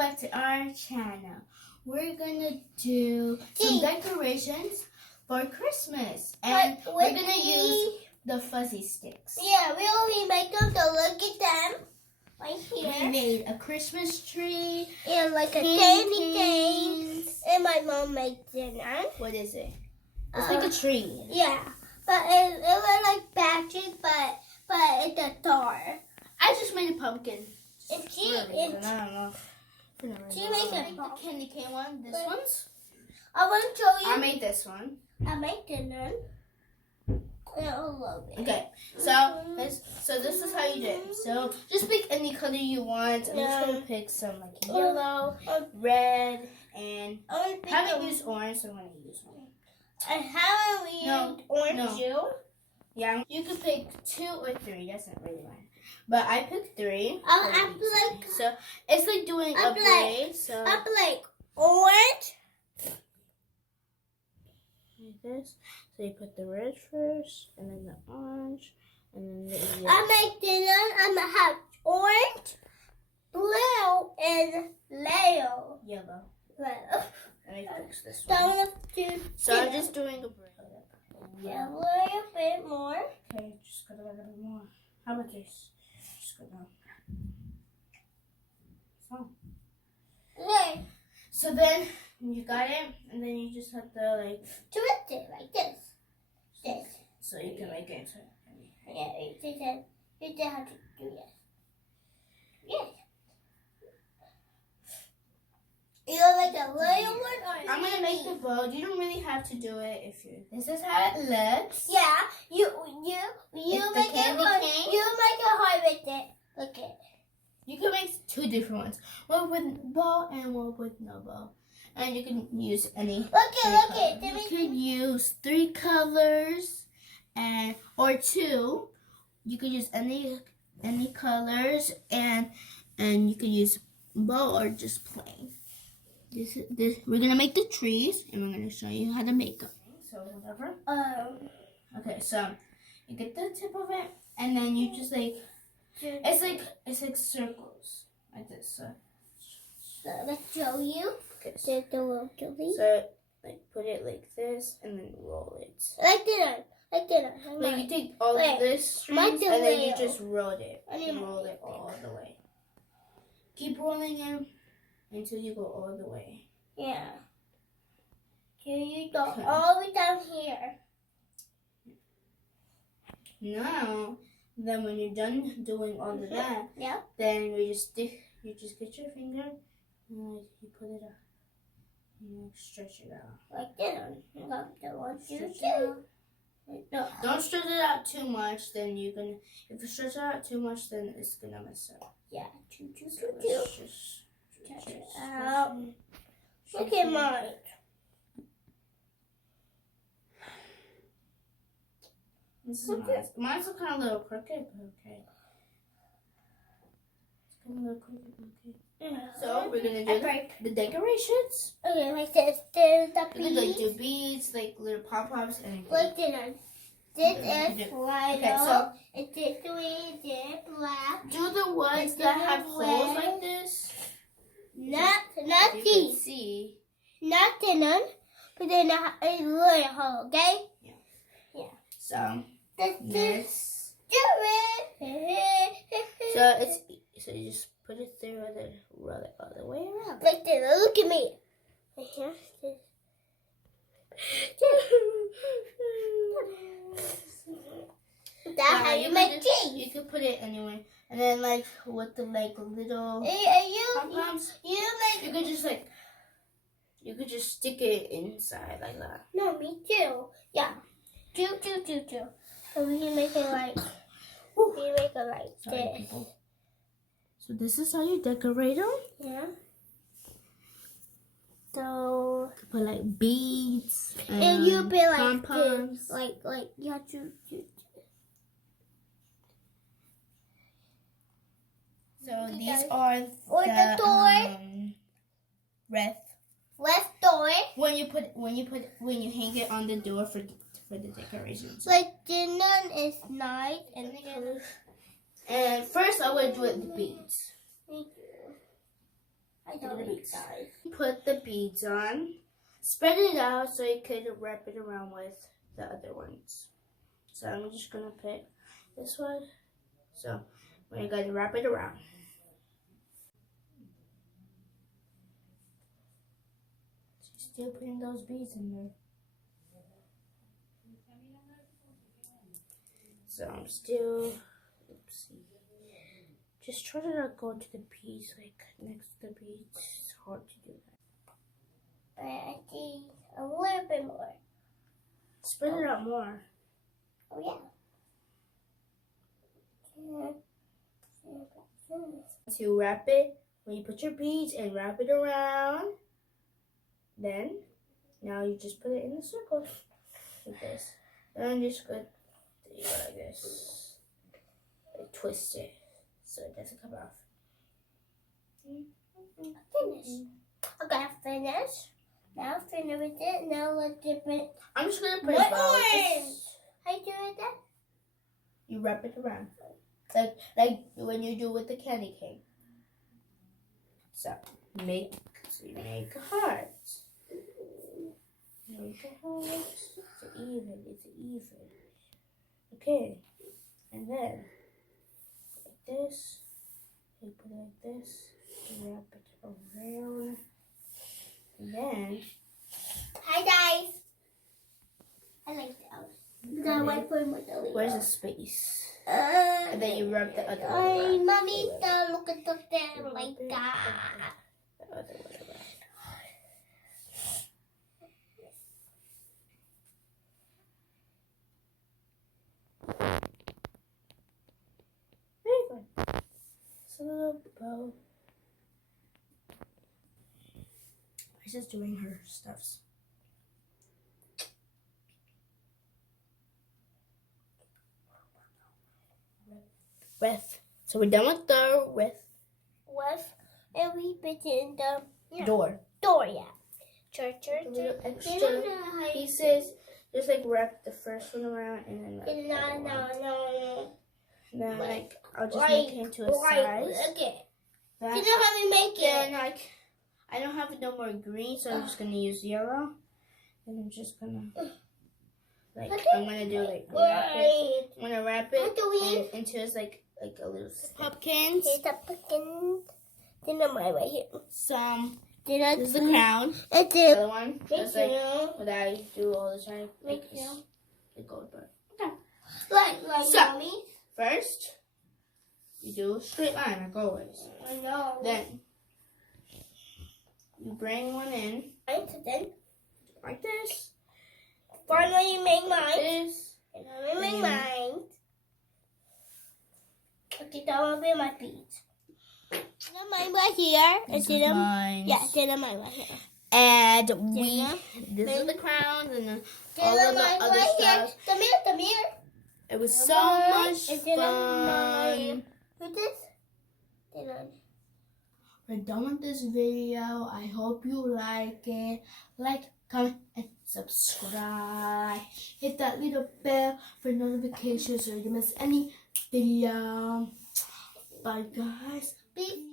back to our channel. We're gonna do some decorations for Christmas, and we're gonna use the fuzzy sticks. Yeah, we already made them, so look at them right here. We made a Christmas tree and like a candy cane, and my mom made dinner. What is it? It's like a tree. Yeah, but it was like patches, but it's a star. I just made a pumpkin. And she I don't know. She made the candy cane one. This one's. I want to show you. I made this one. I made dinner. I love it. Okay, so this is how you do it. So just pick any color you want. I'm just gonna pick some like yellow, red, and I haven't used orange, so I'm gonna use one. I haven't used orange too. Yeah, you could pick 2 or 3. That's not really mine. But I picked 3. So it's like doing a braid. So I'm like orange. Like this. So you put the red first, and then the orange, and then the yellow. I make dinner. I'm gonna have orange, blue, and Yellow. Let me fix this So one. So I'm just doing the braid. Yellow a bit more. Okay, just got a little bit more. How about this? Just go down. Okay. So then you got it, and then you just have to like twist it like this. So you can make it. Yeah, you just have to do this. Yes. You like a little one or I'm gonna make the bow. You don't really have to do it if you. This is how it looks. Yeah, you It's make the candy cane. You make a heart with it. Look at. You can make 2 different ones. One with bow and one with no bow. And you can use any. Look it. You could use 3 colors or 2. You could use any colors and you could use bow or just plain. This we're gonna make the trees, and we're gonna show you how to make them. So whatever. Okay, so you get the tip of it, and then you just like it's like circles like this. So let's show you. Okay. So the little jelly. So like put it like this, and then roll it. Like dinner. Like you take all of this strings, and then you just roll it. Roll it all the way. Keep rolling it until you go all the way. Yeah. Here you go, all the way down here. Now, then when you're done doing all of that, then you just get your finger and you put it up. You stretch it out. Like this. No. Don't stretch it out too much, then you're gonna. If you stretch it out too much, then it's gonna mess up. Yeah. Just stretch it out. Look at mine. This is nice. Mine's kind of a little crooked, but okay. It's kind of a little crooked, but okay. So we're gonna do the decorations. Okay, like this. There's the beads. You can like do beads, like little pom-poms, and like dinner. This is white. Okay, so it's this way, this black. Do the ones that have holes like this. Not you these. Can see. Not dinner, but then a little hole. Okay. Yeah. So this. So you just put it through and then roll it all the way around. Like this. Look at me. Right here. That's how you make cheese. You can put it anywhere, and then like with the like little pom-poms, you could just like stick it inside like that. No, me too. Yeah. Two. So we can make it like Sorry, this. people. So this is how you decorate them. Yeah. So you put like beads and you put like pom-poms. This, like you have to. So these are the door. Left door. When you hang it on the door for the decorations. Like dinner is nice and first I would do it with the beads. Thank you. I don't the like beads. those. Put the beads on. Spread it out so you could wrap it around with the other ones. So I'm just gonna put this one. So we're gonna wrap it around. Still putting those beads in there. So I'm still, oopsie. Just try to not go to the beads, like next to the beads. It's hard to do that. But I think a little bit more. Spread it out more. Oh yeah. To wrap it, when you put your beads and wrap it around, then now you just put it in the circle like this. And just go like this. Like twist it so it doesn't come off. Finish. Okay, finish. Now finish with it. Now let's dip it. I'm just gonna put What it down. orange? How you doing that? You wrap it around. Like when you do with the candy cane. So you make a heart. Make a heart. It's even. Okay. And then like this. You put it like this. You wrap it around. And then Hi guys. I like that. That one for my belly. where's the space? And And then you rub the other one Ay, around. mamita, look at the thing like that. The other one around. Very good. It's a little bow. She's just doing her stuffs. With. So we're done with the And we put it in the door. door, yeah. Church. A little extra pieces. Just like wrap the first one around and then wrap the other one. No. Then like I'll just make it into a size. Okay. That, You know how we make then it? like I don't have no more green, so I'm just gonna use yellow. And I'm just gonna like I'm gonna do like wrap it. I'm gonna wrap it into like a little pumpkins. Here's the pumpkin. Then my right here. Some. Then This is the crown. It's The other one. Thank That's like you. what I do all the time. Thank Like you. the gold bar. Okay. Like So- mommy. First, you do a straight line like always. I know. Then you bring one in Then like this. finally you make mine. This. And I will make mine. Okay, that will be my beads. Then mine right here. And then Mine. then mine right here. And Then this is the crowns and then Then all of the mine other right stuff. here. The mirror. It was so Mine. much And then fun. mine. Who's this? Then We're done with this video. I hope you like it. Like, comment, and subscribe. Hit that little bell for notifications so you don't miss any video. Bye, guys. Peace.